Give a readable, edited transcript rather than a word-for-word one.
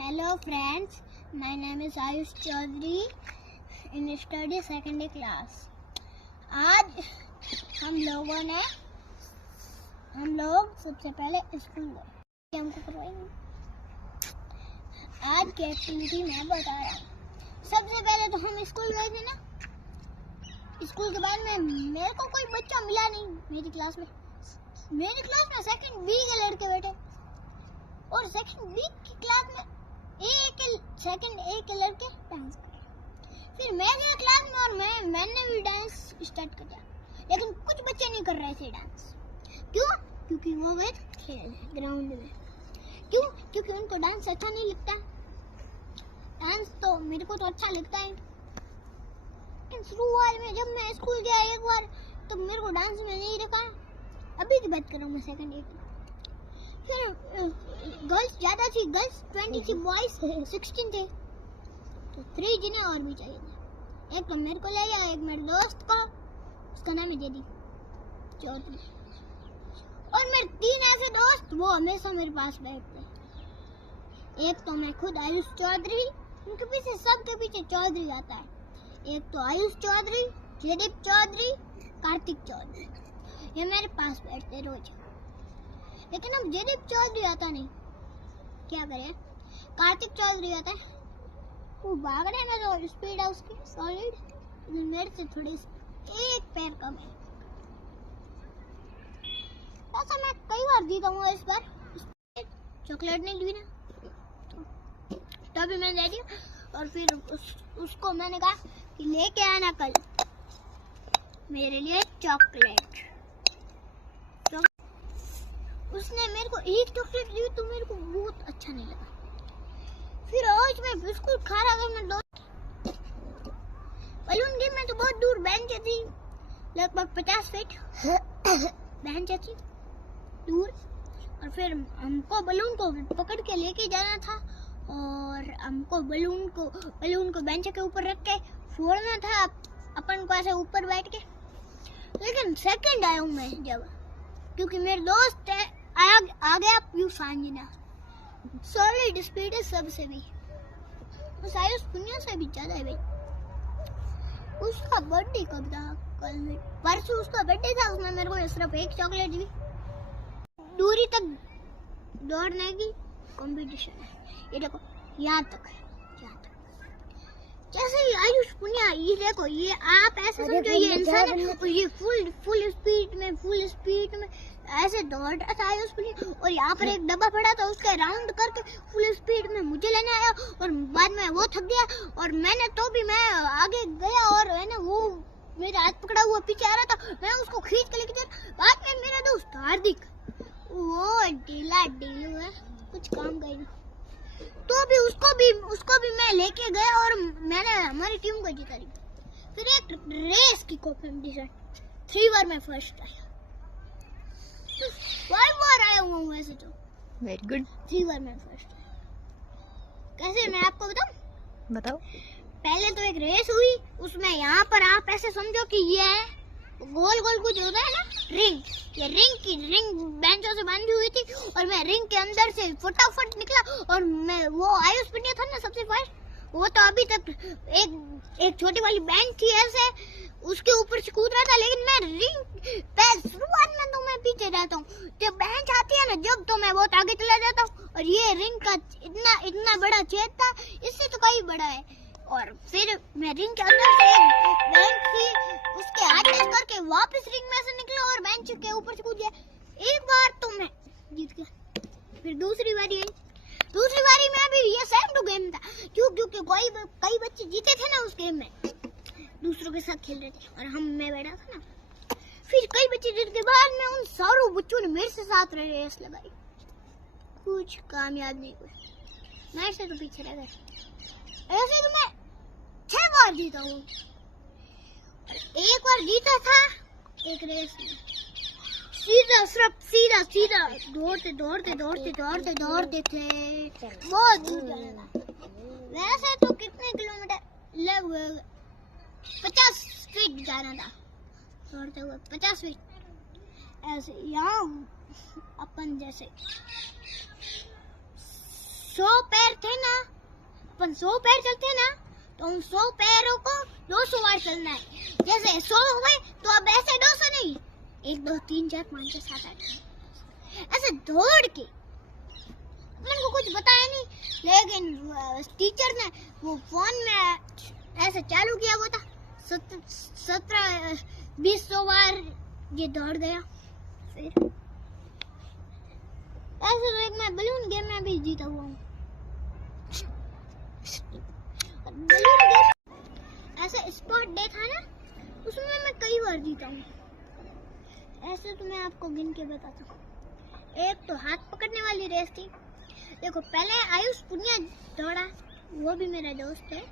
Hello friends, my name is Ayush Chaudhary in study secondary class. आज हम लोग सबसे पहले स्कूल गए। हमको करवाएंगे आज की एक्टिविटी मैं बता रहा हूँ। सबसे पहले तो हम स्कूल गए थे ना। स्कूल के बाद में मेरे को कोई बच्चा मिला नहीं मेरी क्लास में सेकंड बी के लड़के बैठे और सेकंड बी की क्लास में सेकंड ए के लड़के डांस कर रहे। फिर मैं गया क्लास में और मैंने भी डांस स्टार्ट कर दिया, लेकिन कुछ बच्चे नहीं कर रहे थे डांस। क्यों? क्योंकि वो गए खेल ग्राउंड में। क्यों? क्योंकि उनको डांस अच्छा नहीं लगता। डांस तो मेरे को तो अच्छा लगता है। शुरुआत में जब मैं स्कूल गया एक बार तो मेरे को डांस में नहीं रखा। अभी की बात कर रहा हूँ मैं सेकंड ईयर की। फिर गर्ल्स ज्यादा थी, गर्ल्स 20 थी, बॉयज 16 थे, तो 3 जिन्हें और भी चाहिए थे। एक तो मेरे को ले गया, एक मेरे दोस्त को, उसका नाम है जेडी चौधरी, और मेरे 3 ऐसे दोस्त वो हमेशा मेरे पास बैठते। एक तो मैं खुद आयुष चौधरी, उनके पीछे सबके पीछे चौधरी आता है। एक तो आयुष चौधरी, जयदीप चौधरी, कार्तिक चौधरी, ये मेरे पास बैठते रोज। लेकिन अब जयदीप चौधरी आता नहीं, क्या करें? कार्तिक चौधरी आता है, वो भाग रहे ना, जो स्पीड है उसकी सॉलिड, मेरे से थोड़ी एक पैर कम है। ऐसा मैं कई बार जीता हूँ। इस बार चॉकलेट नहीं ली ना, तभी मैंने दे दिया। और फिर उसको मैंने कहा कि लेके आना कल मेरे लिए चॉकलेट। उसने मेरे को एक चॉकलेट दी तो मेरे को बहुत अच्छा नहीं लगा। फिर आज मैं बिस्कुट खा रहा था, मैं बलून गेम में तो बहुत दूर बेंच थी, लगभग 50 फीट बेंच थी दूर। और फिर हमको बलून को पकड़ के लेके जाना था और हमको बलून को बेंच के ऊपर रख के फोड़ना था अपन को ऐसे ऊपर बैठ के। लेकिन सेकंड आया हूँ मैं जब, क्योंकि मेरे दोस्त आ गया पीयूष सांजना, सॉलिड स्पीड है सबसे भी, उस आयुष पुनिया से भी ज्यादा है भाई। उसका बर्थडे कब था? कल परसों उसका बर्थडे था। उसने मेरे को सिर्फ एक चॉकलेट दी। दूरी तक दौड़ने की कंपटीशन है, ये देखो यहाँ तक। जैसे ही आयुष पुनिया, ये देखो, ये आप ऐसे समझो ये इंसान है और ये फुल स्पीड में ऐसे दौड़ रहा था आयुष पुनिया। और यहाँ पर एक डब्बा पड़ा था, उसका राउंड करके फुल स्पीड में मुझे लेने आया और बाद में वो थक गया और मैं आगे गया और मैंने वो मेरा हाथ पकड़ा हुआ पीछे आ रहा था, मैं उसको खींच के लेके गया। बाद में मेरा दोस्त हार्दिक, वो ढीलू है, कुछ काम का नहीं, तो भी उसको भी मैं लेके गया और मैंने हमारी टीम को जीता दी। फिर एक रेस की कॉम्पिटिशन, 3 बार मैं फर्स्ट आया, 5 बार आया हुआ हूँ वैसे तो। Very good. 3 बार मैं फर्स्ट आया। कैसे मैं आपको बताओ। पहले तो एक रेस हुई, उसमें यहाँ पर आप ऐसे समझो कि ये है गोल कुछ होता है ना, रिंग। ये रिंग बेंचों से बांधी हुई थी और मैं रिंग के अंदर से फटाफट निकला और मैं वो आयुष पुनिया था ना सबसे फर्स्ट, वो तो अभी तक एक छोटी वाली बेंच थी ऐसे, उसके ऊपर से कूद रहा था। लेकिन मैं रिंग पे शुरुआत में तो मैं पीछे रहता हूँ, जब बेंच आती है ना जब, तो मैं बहुत आगे चला जाता हूँ। और ये रिंग का इतना बड़ा छेद था, इससे तो कहीं बड़ा है। और फिर मैं रिंग के अंदर से बेंच थी, उसके हाथ टच करके वापस रिंग में से निकला और बेंच के ऊपर से कूद गया। एक बार तो मैं जीत गया। फिर दूसरी बारी में भी ये सेम टू गेम था, क्योंकि कई बच्चे जीते थे ना उस गेम में, दूसरों के साथ खेल रहे थे और मैं बैठा था ना। फिर कई बच्चे जीत के बाद में उन सारों बच्चों ने मेरे से साथ रेस लगाई, कुछ कामयाब नहीं हुए, मैं से तो पीछे रह गया। ऐसे तो मैं 6 बार जीता हूँ। एक बार जीता था एक रेस में, सीधा दौड़ते थे, बहुत दूर जाना था। वैसे तो कितने किलोमीटर, लगभग 50 फीट जाना था, दौड़ते हुए 50 फीट। ऐसे यहाँ अपन जैसे 100 पैर थे ना, अपन 100 पैर चलते ना, तो उन 100 पैरों को 200 बार चलना है। जैसे 100 हो गए तो अब ऐसे 200 नहीं, 1 2 3 4 5 6 7 8 ऐसे दौड़ के। मेरे को कुछ बताया नहीं, लेकिन टीचर ने वो फोन में ऐसे चालू किया हुआ था। 17-20 बार ये दौड़ गया। फिर ऐसे तो एक मैं बलून गेम में भी जीता हुआ हूँ। बलून गेम ऐसे स्पॉट डे था ना, उसमें मैं कई बार जीता हूँ। ऐसे तो मैं आपको गिन के बताता हूँ। एक तो हाथ पकड़ने वाली रेस थी। देखो, पहले आयुष पुनिया दौड़ा, वो भी मेरा दोस्त है।